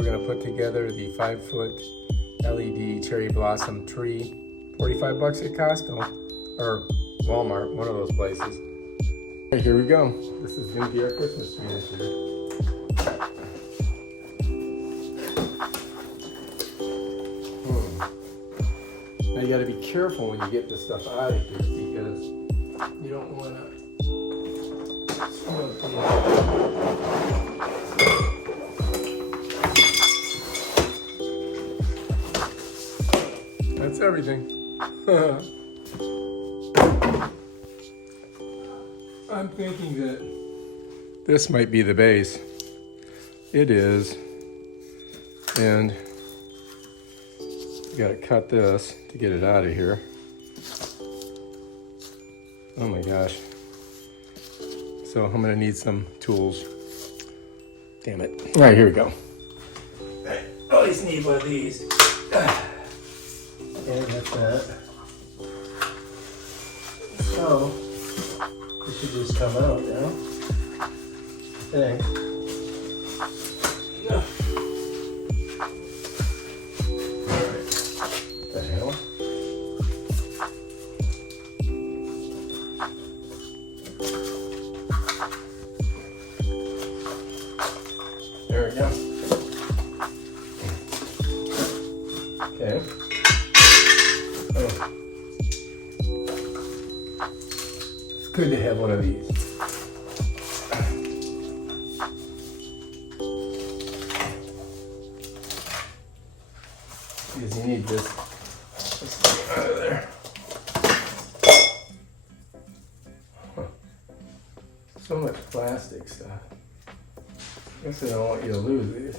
we're gonna put together the 5-foot LED cherry blossom tree. 45 bucks at Costco or Walmart, one of those places. All right, here we go. This is gonna be our Christmas tree this year. Now you gotta be careful when you get this stuff out of here because you don't wanna spoil it. That's everything. I'm thinking that this might be the base. It is. And you gotta cut this to get it out of here. Oh my gosh. So I'm gonna need some tools. Damn it. All right, here we go. I always need one of these. And that's that. So, it should just come out now. I think. Yeah. Alright. The hell? There we go. Okay. Oh. It's good to have one of these. Because you need this thing out of there. Huh. So much plastic stuff. Guess I don't want you to lose these.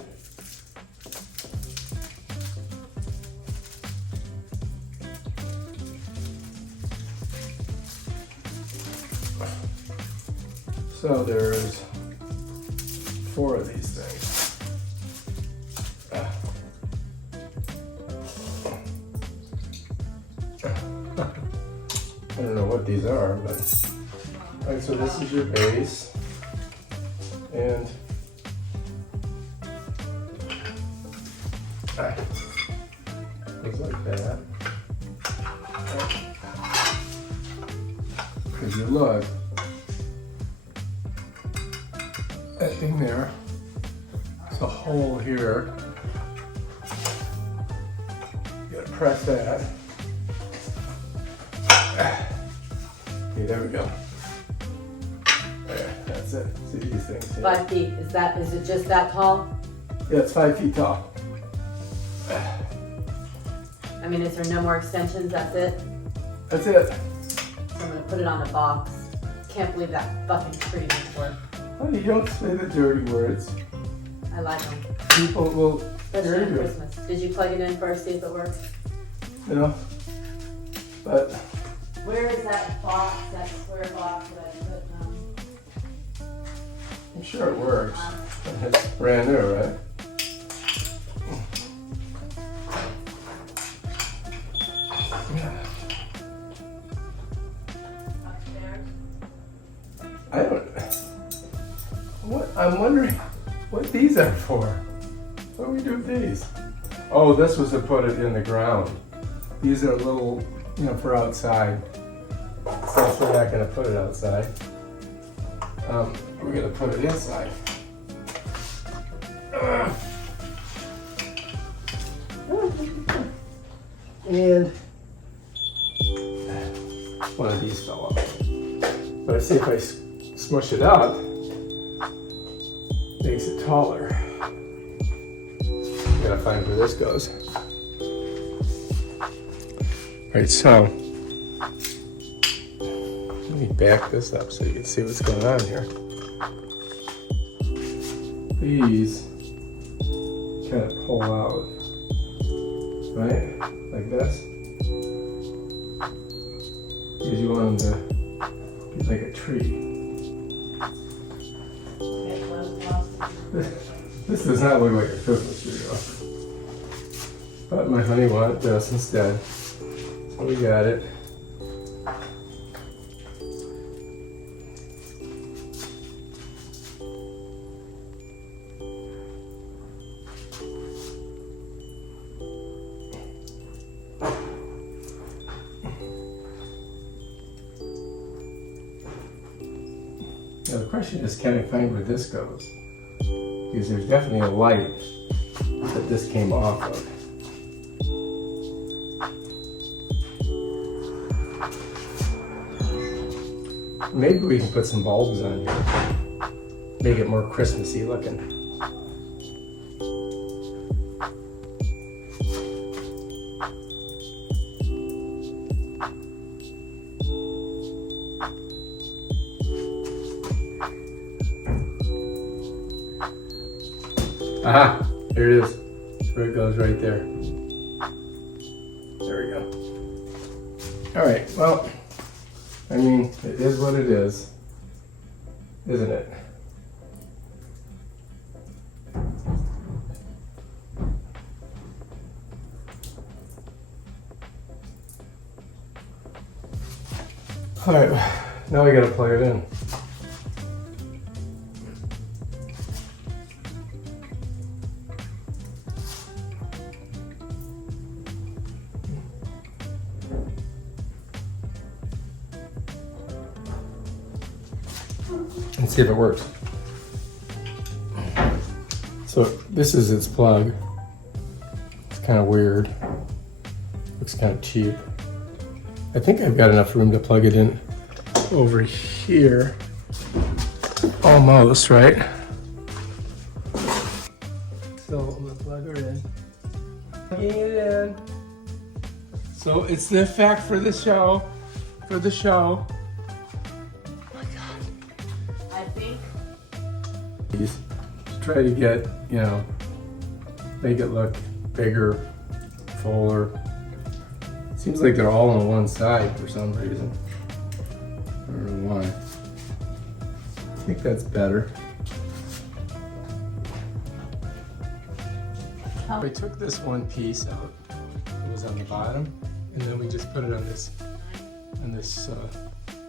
So there's 4 of these things. I don't know what these are, but all right. So this is your base, and goes like that. Because you look. That thing there, there's a hole here. You gotta press that. Okay, there we go. There, that's it. See these things here. 5 feet. Is it just that tall? Yeah, it's 5 feet tall. I mean, is there no more extensions? That's it? That's it. So I'm gonna put it on the box. Can't believe that fucking tree didn't work. Honey, you don't say the dirty words. I like them. People will Especially hear on you. Christmas. Did you plug it in first, see if it works? You know? But Where is that box, that square box that I put I'm sure it works. It's brand new, right? upstairs? I don't. What I'm wondering what these are for. What do we do with these? Oh, this was to put it in the ground. These are little, you know, for outside. Since we're not going to put it outside, we're going to put it inside. And one of these fell off. But I see if I smush it up, makes it taller. Gotta find where this goes. Alright, so let me back this up so you can see what's going on here. These kind of pull out, right? Like this. Because you want them to be like a tree. This does not look like a Christmas tree though. But my honey wanted this instead. So we got it. Now the question is, can I find where this goes? Because there's definitely a light that this came off of. Maybe we can put some bulbs on here. Make it more Christmassy looking. Aha, there it is. That's where it goes, right there. There we go. All right, well, I mean, it is what it is, isn't it? All right, now we gotta plug it in. And see if it works. So this is its plug. It's kind of weird. Looks kind of cheap. I think I've got enough room to plug it in over here. Almost, right? So I'm gonna plug her in. Plugging it in. So it's the effect for the show. For the show. Try to get, you know, make it look bigger, fuller. Seems like they're all on one side for some reason. I don't know why. I think that's better. We took this one piece out. It was on the bottom, and then we just put it on this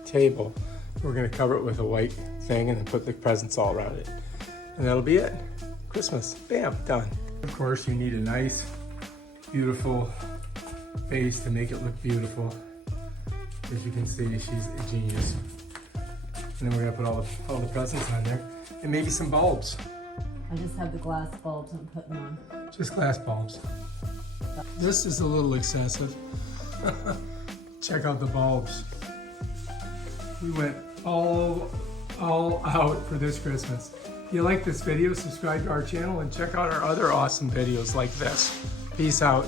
table. We're gonna cover it with a white thing and then put the presents all around it. And that'll be it. Christmas, bam, done. Of course, you need a nice, beautiful face to make it look beautiful. As you can see, she's a genius. And then we're gonna put all the presents on there. And maybe some bulbs. I just have the glass bulbs I'm putting on. Just glass bulbs. This is a little excessive. Check out the bulbs. We went all out for this Christmas. If you like this video, subscribe to our channel and check out our other awesome videos like this. Peace out.